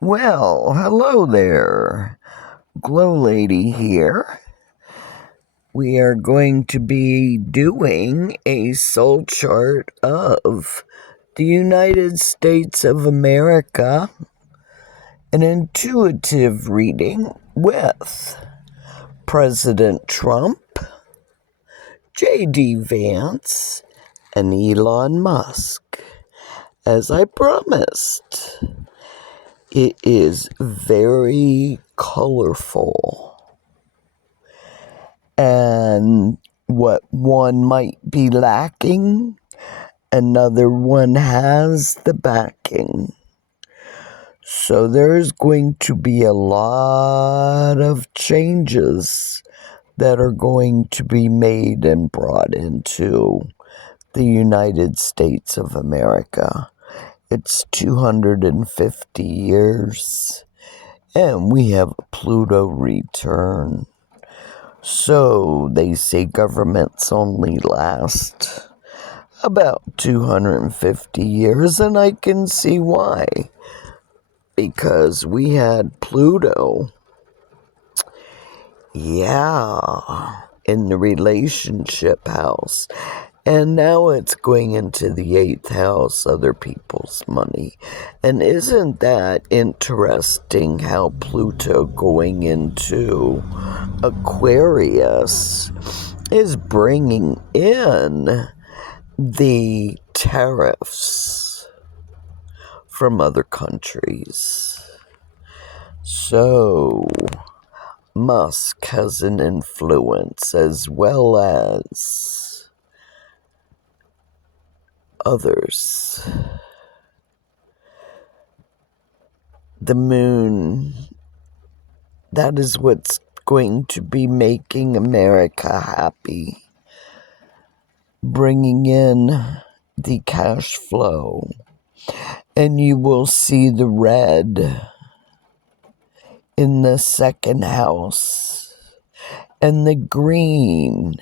Well, hello there. GLoLady here. We are going to be doing a soul chart of the United States of America, an intuitive reading with President Trump, J.D. Vance, and Elon Musk. As I promised, it is very colorful. And what one might be lacking, another one has the backing. So there's going to be a lot of changes that are going to be made and brought into the United States of America. It's 250 years, and we have a Pluto return. So they say governments only last about 250 years, and I can see why. Because we had Pluto, in the relationship house. And now it's going into the 8th house, other people's money. And isn't that interesting how Pluto going into Aquarius is bringing in the tariffs from other countries? So Musk has an influence as well as others. The moon, that is what's going to be making America happy, bringing in the cash flow. And you will see the red in the 2nd house and the green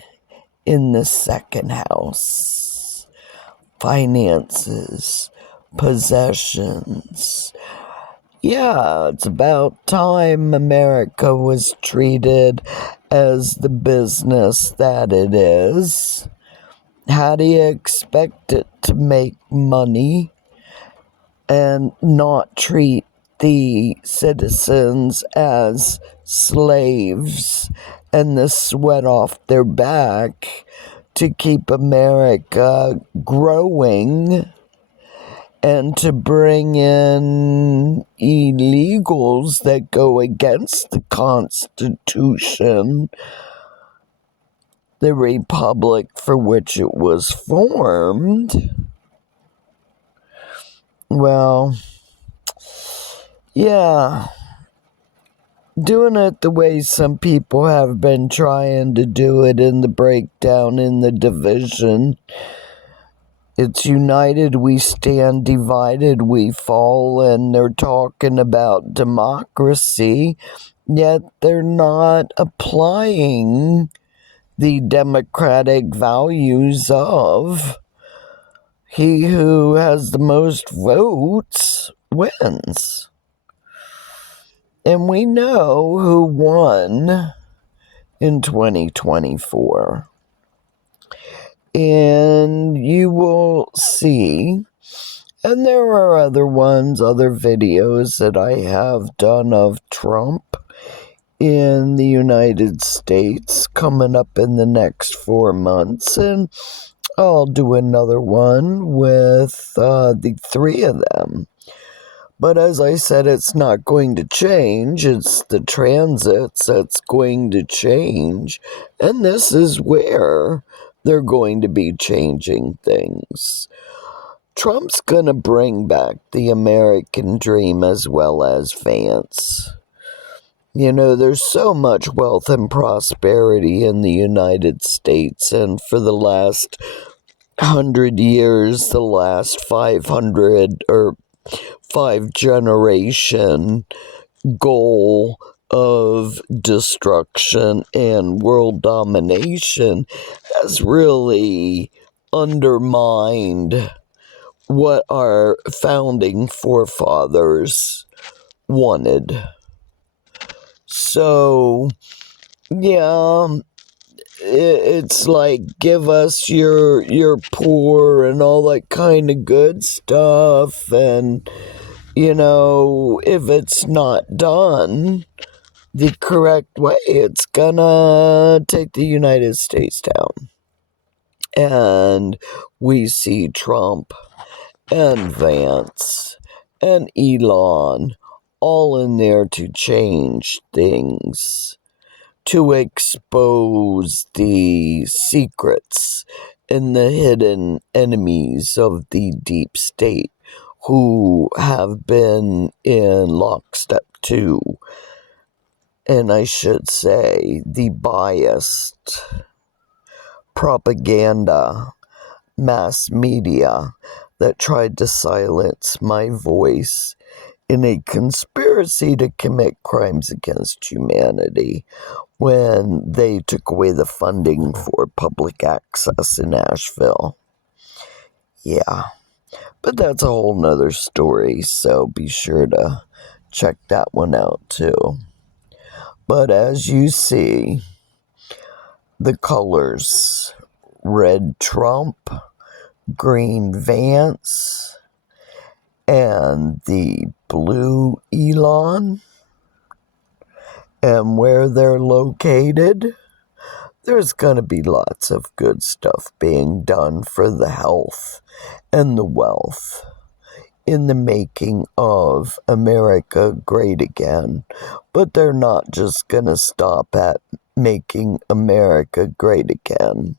in the 2nd house. Finances, possessions. Yeah, it's about time America was treated as the business that it is. How do you expect it to make money and not treat the citizens as slaves and the sweat off their back to keep America growing and to bring in illegals that go against the Constitution, the republic for which it was formed? Well, yeah, doing it the way some people have been trying to do it in the breakdown, in the division. It's united we stand, divided we fall, and they're talking about democracy, yet they're not applying the democratic values of he who has the most votes wins. And we know who won in 2024. And you will see, and there are other ones, other videos that I have done of Trump in the United States coming up in the next 4 months, and I'll do another one with the 3 of them. But as I said, it's not going to change. It's the transits that's going to change. And this is where they're going to be changing things. Trump's going to bring back the American dream as well as Vance. You know, there's so much wealth and prosperity in the United States. And for the last 100 years, the last 500 or 5-generation goal of destruction and world domination has really undermined what our founding forefathers wanted. So, yeah, it's like, give us your poor and all that kind of good stuff, and if it's not done the correct way, it's gonna take the United States down. And we see Trump and Vance and Elon all in there to change things, to expose the secrets and the hidden enemies of the deep state, who have been in lockstep too. And I should say, the biased propaganda mass media that tried to silence my voice in a conspiracy to commit crimes against humanity when they took away the funding for public access in Asheville. Yeah, but that's a whole nother story, so be sure to check that one out too. But as you see, the colors: red Trump, green Vance, and the blue Elon, and where they're located, there's going to be lots of good stuff being done for the health and the wealth in the making of America great again. But they're not just going to stop at making America great again.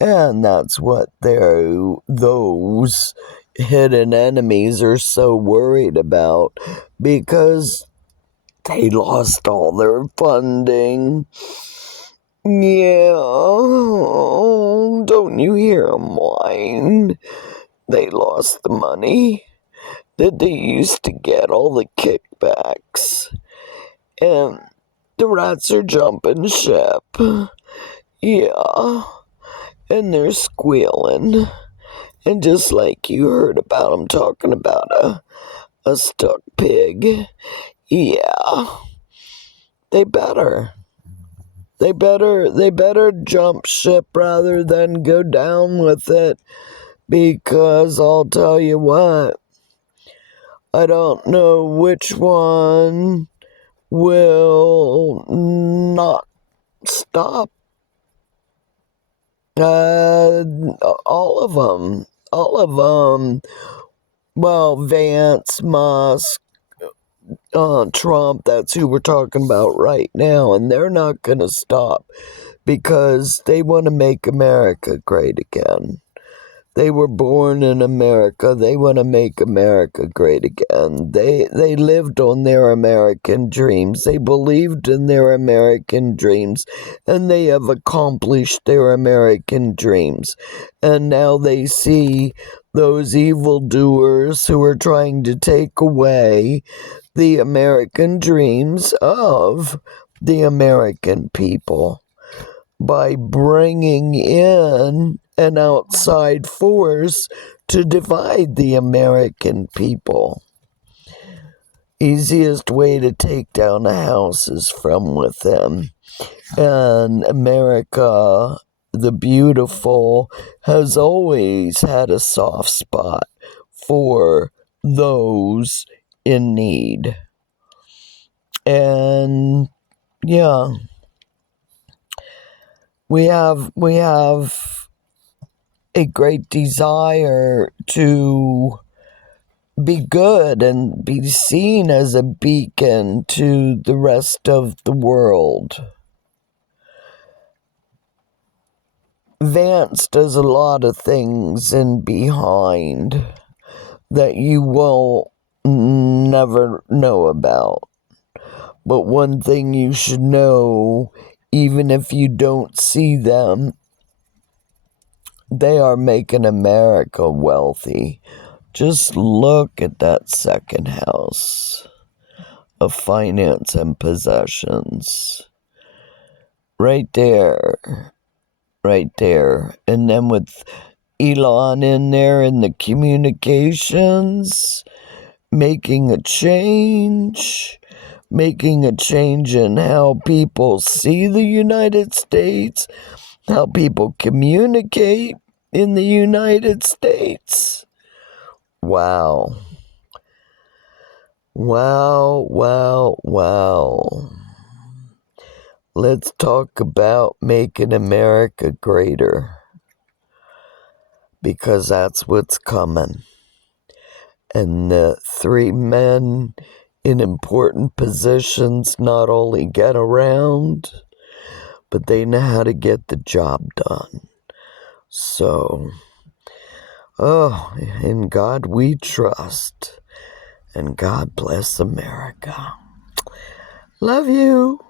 And that's what those hidden enemies are so worried about, because they lost all their funding. Yeah, don't you hear them whine? They lost the money that they used to get, all the kickbacks. And the rats are jumping ship. Yeah, and they're squealing. And just like you heard about them talking about a stuck pig, yeah, they better jump ship rather than go down with it, because I'll tell you what, I don't know which one will not stop. All of them. Well, Vance, Musk, Trump, that's who we're talking about right now, and they're not going to stop, because they want to make America great again. They were born in America. They want to make America great again. They lived on their American dreams. They believed in their American dreams, and they have accomplished their American dreams. And now they see those evildoers who are trying to take away the American dreams of the American people by bringing in an outside force to divide the American people. Easiest way to take down a house is from within. And America, the beautiful, has always had a soft spot for those in need. And yeah, we have a great desire to be good and be seen as a beacon to the rest of the world. Vance does a lot of things in behind that you will never know about. But one thing you should know, even if you don't see them, they are making America wealthy. Just look at that second house of finance and possessions. Right there. Right there. And then with Elon in there in the communications, making a change in how people see the United States, how people communicate in the United States. Wow. Wow, wow, wow. Let's talk about making America greater, because that's what's coming. And the three men in important positions not only get around, but they know how to get the job done. So, in God we trust, and God bless America. Love you.